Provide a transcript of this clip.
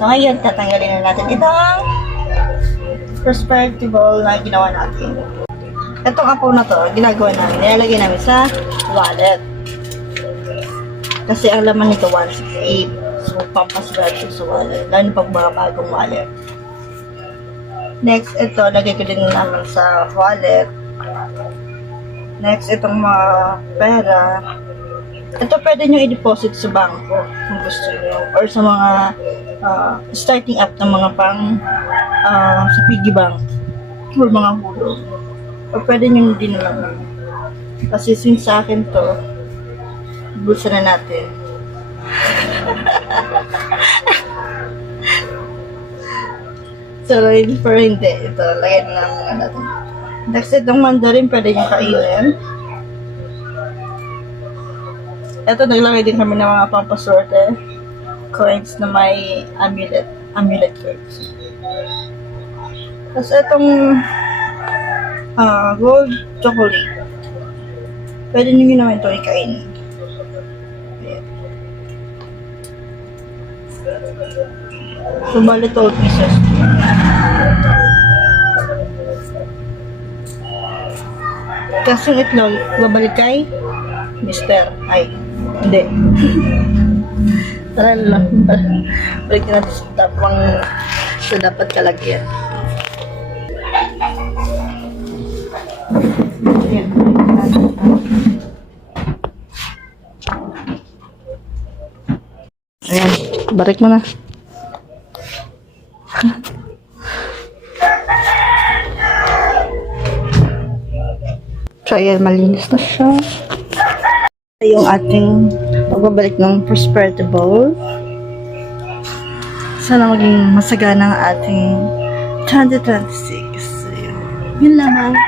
So, ngayon, tatanggalin na natin itong prosperity ball na ginawa natin. Itong apaw na to, ginagawa namin, nilalagay namin sa wallet. Kasi ang laman nito, 168. So, pampaswerte sa wallet. Lalo pag mga bagong wallet. Next, ito, lagay ko din naman sa wallet. Next, itong mga pera. Ito pwede nyo i-deposit sa bangko kung gusto nyo. Or sa mga starting up ng mga pang sa piggy bank. Or mga hulog. Or pwede nyo din naman. Kasi since sa akin to, bulsa na natin. So, for hindi. Ito, lagyan na natin. Next, itong mandarin, pwede nyo kainin. Ito, naglagay din kami ng mga pampaswerte coins na may amulet coins. Tapos, itong gold chocolate. Pwede nyo naman ito ikainin. So, bali 12 pieces. Kasi yung itlog, babalik kay Mr. Ay, hindi. Tara lang. Balik natin sa dapat kalagyan. Ayan. Ayan, balik mo na. So, ayan, malinis na siya. Yung ating pagbabalik ng prosperity bowl. Sana maging masagana ang ating 2026. Yun lamang.